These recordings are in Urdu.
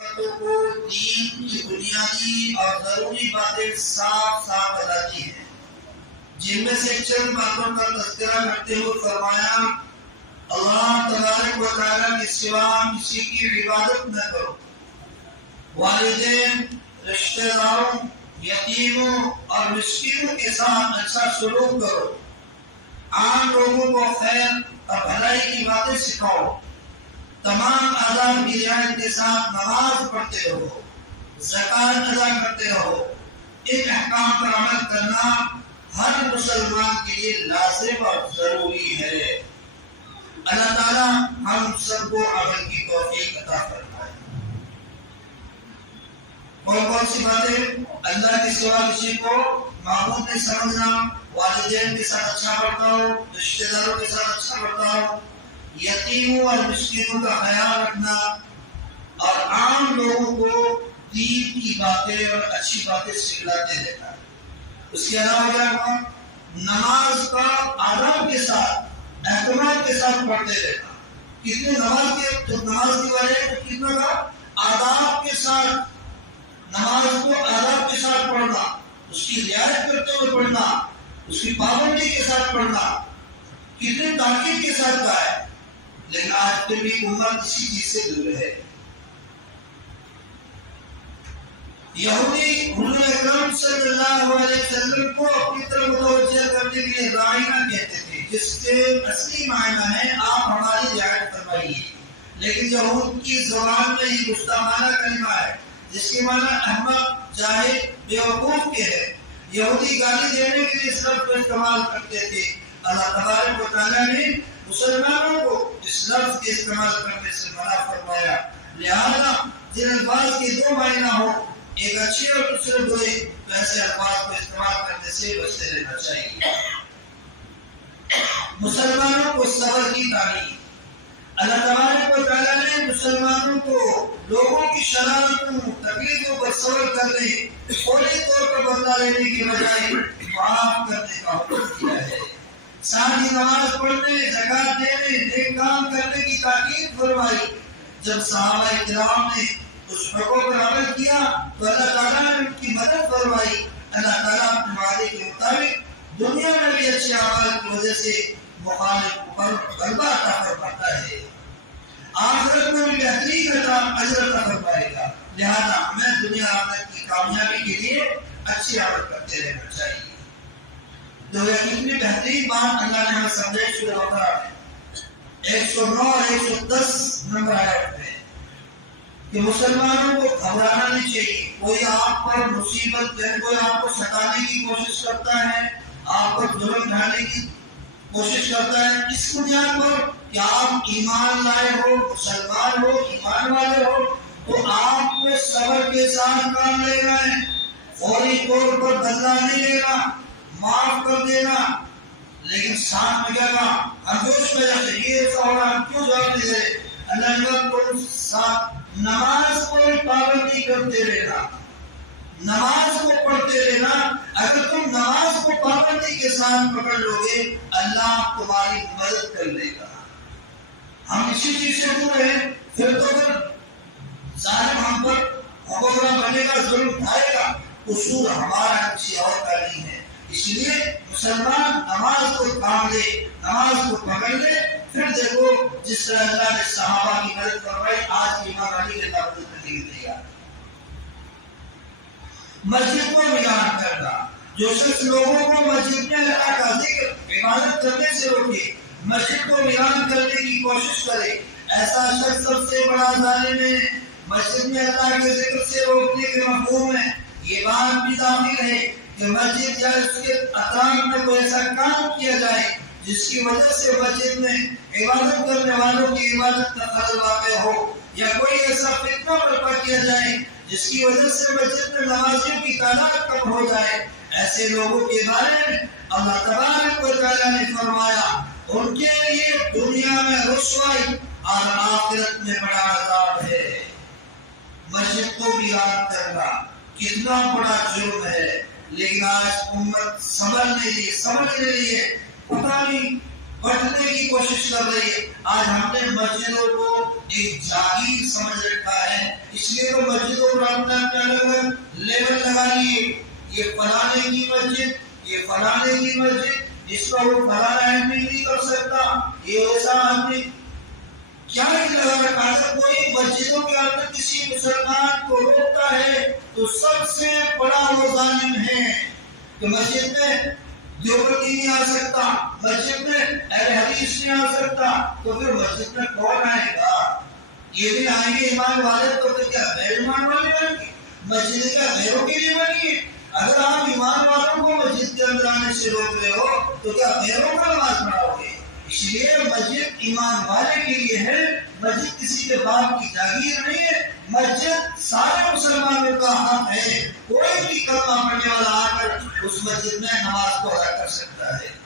کو دین کی بنیادی اور ضروری باتیں صاف صاف بتاتی ہیں، جن میں سے چند باتوں کا تذکرہ کرتے ہوئے فرمایا اللہ تبارک و تعالیٰ کے سوا کسی کی عبادت نہ کرو، والدین، رشتہ داروں، یتیموں اور مسکینوں کے ساتھ اچھا سلوک کرو، عام لوگوں کو خیر اور بھلائی کی باتیں سکھاؤ، تمام آداب کی رعایت کے ساتھ نماز پڑھتے رہو، زکوٰۃ ادا کرتے رہو۔ ان احکام پر عمل کرنا ہر مسلمان کے لیے لازم اور ضروری ہے۔ اللہ تعالیٰ ہم سب کو عمل کی توفیق عطا فرمائے۔ کون سی باتیں؟ اللہ کے سوا کسی کو معبود نہیں سمجھنا، والدین کے ساتھ اچھا برتاؤ، رشتہ داروں کے ساتھ اچھا برتاؤ، یتیموں اور مسکینوں کا خیال رکھنا، اور عام لوگوں کو دین کی باتیں اور اچھی باتیں سکھلاتے رہنا۔ اس کے علاوہ کیا ہوا؟ نماز کا آداب کے ساتھ، اہتمام کے ساتھ پڑھتے رہنا۔ کتنے نماز کی وجہ ہے کتنا کا آداب کے ساتھ، نماز کو آداب کے ساتھ پڑھنا، اس کی رعایت کرتے ہوئے پڑھنا، اس کی پابندی کے ساتھ پڑھنا، کتنے تاکید کے ساتھ کا ہے۔ لیکن آج پھر بھی امت اسی چیز سے دور ہے۔ یہودی حضور اکرم صلی اللہ علیہ وسلم کو اپنی طرف متوجہ کرنے کے لیے رائنا کہتے تھے، جس کے اصلی معنی ہے آپ ہماری رعایت فرمائیے، لیکن یہود کی زبان میں یہ گستاخانہ کلمہ ہے جس کے معنی احمق، جاہل، بیوقوف کے ہے۔ یہودی گالی دینے کے لیے اس لفظ کو استعمال کرتے تھے۔ اللہ تبارک و تعالیٰ نے مسلمانوں کو اس لفظ کے استعمال کرنے سے منع فرمایا، لہذا جن الفاظ کے دو معنی ہو، ایک اچھے اور دوسرے برے، ایسے الفاظ کو استعمال کرنے سے بچتے رہنا چاہیے۔ مسلمانوں کو صبر کی تعلیم۔ اللہ تبارک و تعالیٰ نے مسلمانوں کو لوگوں کی شرارتوں، تکلیفوں پر صبر کرنے، فوری طور پر بدلہ لینے کی بجائے معاف کرنے کا حکم دیا ہے۔ ساتھ ہی نماز پڑھنے، زکوٰۃ دینے، نیک کام کرنے کی تاکید فرمائی۔ جب صحابہ کرام نے اس حکم پر عمل کیا تو اللہ تعالیٰ نے ان کی مدد فرمائی۔ اللہ تعالیٰ اپنے وعدے کے مطابق دنیا میں بھی اچھے اعمال کی وجہ سے مخالف پر غلبہ عطا فرماتا ہے، آخرت میں بھی بہترین اجر عطا فرمائے گا۔ لہذا ہمیں دنیا آخرت کی کامیابی کے لیے اچھے عمل کرتے رہنا چاہیے۔ جو اتنی بہترین بات اللہ نے ہمیں سمجھائی سورہ بقرہ میں 109 اور 110 نمبر آیت میں، کہ مسلمانوں کو گھبرانا نہیں چاہیے۔ کوئی آپ پر مصیبت، کوئی آپ کو ستانے کی کوشش کرتا ہے، آپ پر ظلم ڈھانے کی کوشش کرتا ہے، اس بنیاد پر کہ آپ ایمان لائے ہو، مسلمان ہو، ایمان والے ہو، تو آپ کو صبر کے ساتھ کام لینا ہے، فوری طور پر بدلہ نہیں لینا، معاف کر دینا۔ لیکن ساتھ میں کیا کہا؟ ہرجوش میں جاتے یہ ایسا ہو رہا، ہم کیوں جواب نہیں دے؟ اللہ نے کہا تم ساتھ نماز کو پابندی کرتے رہنا، نماز کو پڑھتے رہنا۔ اگر تم نماز کو پابندی کے ساتھ پکڑ لو گے، اللہ تمہاری مدد کر لے گا۔ ہم اسی چیز سے دور ہیں، پھر تو اگر ظالم ہم پر حکمراں بنے گا، ظلم اٹھائے گا، قصور ہمارا کسی اور کا نہیں ہے۔ اس لیے مسلمان نماز کو تھام لے، نماز کو پکڑ لے، پھر دیکھو جس طرح اللہ نے صحابہ کی مدد فرمائی، آج امام علی کے مدد کرنے کی تیار۔ مسجد کو ویران کرنا، جو شخص لوگوں کو مسجد میں اللہ کا ذکر، عبادت کرنے سے روکے، مسجد کو ویران کرنے کی کوشش کرے، ایسا شخص سب سے بڑا ظالم ہے۔ مسجد میں اللہ کے ذکر سے روکنے کے مفہوم ہے یہ بات بھی داخل ہے کہ مسجد یا اس کے اطراف میں کوئی ایسا کام کیا جائے جس کی وجہ سے مسجد میں عبادت کرنے والوں کی عبادت کا خلل واقع ہو، یا کوئی ایسا فتنہ برپا کیا جائے جس کی وجہ سے مسجد میں نمازیوں کی تعداد کم ہو جائے۔ ایسے لوگوں کے بارے میں اللہ تبارک و تعالیٰ نے فرمایا ان کے لیے دنیا میں رسوائی اور آخرت میں بڑا عذاب ہے۔ مسجد کو ویران کرنا کتنا بڑا جرم ہے، لیکن آج امت سمجھ نہیں رہی ہے، پتہ نہیں بٹنے کی کوشش کر رہی ہے۔ آج ہم نے مسجدوں کو ایک جاگیر سمجھ رکھا ہے، اس لیے تو مسجدوں پر اپنا اپنا الگ لیبل لگا لیے، یہ فلانے کی مسجد، یہ فلانے کی مسجد، جس کو وہ فلانا آدمی نہیں کر سکتا، یہ ایسا آدمی کیا لگا رکھا ہے۔ کوئی مسجدوں کے اندر کسی مسلمان کو روکتا ہے تو سب سے بڑا وہ ظالم ہے کہ مسجد میں دیوبندی نہیں آ سکتا، مسجد میں اہل حدیث نہیں آ سکتا، تو پھر مسجد میں کون آئے گا؟ یہ بھی آئیں گے ایمان والے، تو پھر کیا غیر ایمان والے بن گے؟ مسجد کیا غیروں کے لیے بنی ہے؟ اگر آپ ایمان والوں کو مسجد کے اندر آنے سے روک رہے ہو تو کیا غیروں کو نماز پڑھاؤ گے؟ اس لیے مسجد ایمان والے کے لیے ہے، مسجد کسی کے باپ کی جاگیر نہیں ہے، مسجد سارے مسلمانوں کا حق ہے، کوئی بھی کلمہ پڑھنے والا آ کر اس مسجد میں نماز کو ادا کر سکتا ہے۔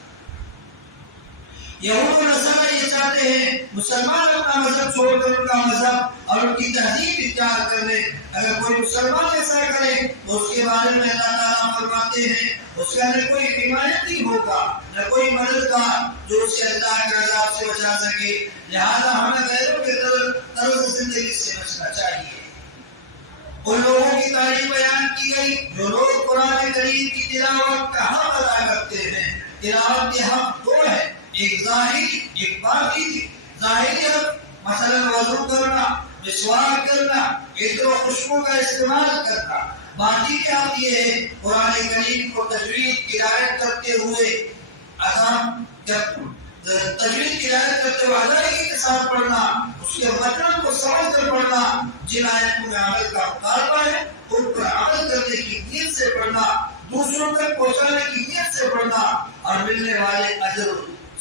یہود و نصارہ یہ چاہتے ہیں مسلمان اپنا مذہب چھوڑ کر ان کا مذہب اور ان کی تہذیب اختیار کر لے۔ اگر کوئی مسلمان ایسا کرے تو اس کے بارے میں اللہ تعالیٰ فرماتے ہیں اس کا نہ کوئی حمایت نہیں ہوگا، نہ کوئی مددگار جو اسے اللہ کے عذاب سے بچا سکے، لہذا ہمیں غیروں کے طرز زندگی سے بچنا چاہیے۔ ان لوگوں کی تعریف بیان کی گئی جو لوگ قرآن کریم کی تلاوت کا حق ادا کرتے ہیں۔ تلاوت کے حق دو ہے، ایک ظاہری ایک باطنی۔ ظاہری حق مثلا وضو کرنا، مسواک کرنا، عطر و خوشبو کا استعمال کرنا۔ باطنی حق یہ ہے قرآن کریم کو تجوید کی رعایت کرتے ہوئے تجوید کی رعایت کرتے ہوئے ادائیگی کے ساتھ پڑھنا، اس کے مطلب کو سمجھ کر پڑھنا، جن آیتوں میں عمل کا مطالبہ ہے ان پر عمل کرنے کی نیت سے پڑھنا، دوسروں تک پہنچانے کی نیت سے پڑھنا اور ملنے والے اجر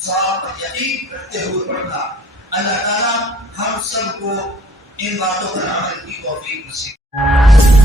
ثواب پر یقین کرتے ہوئے پڑھنا۔ اللہ تعالیٰ ہم سب کو ان باتوں پر عمل کی توفیق نصیب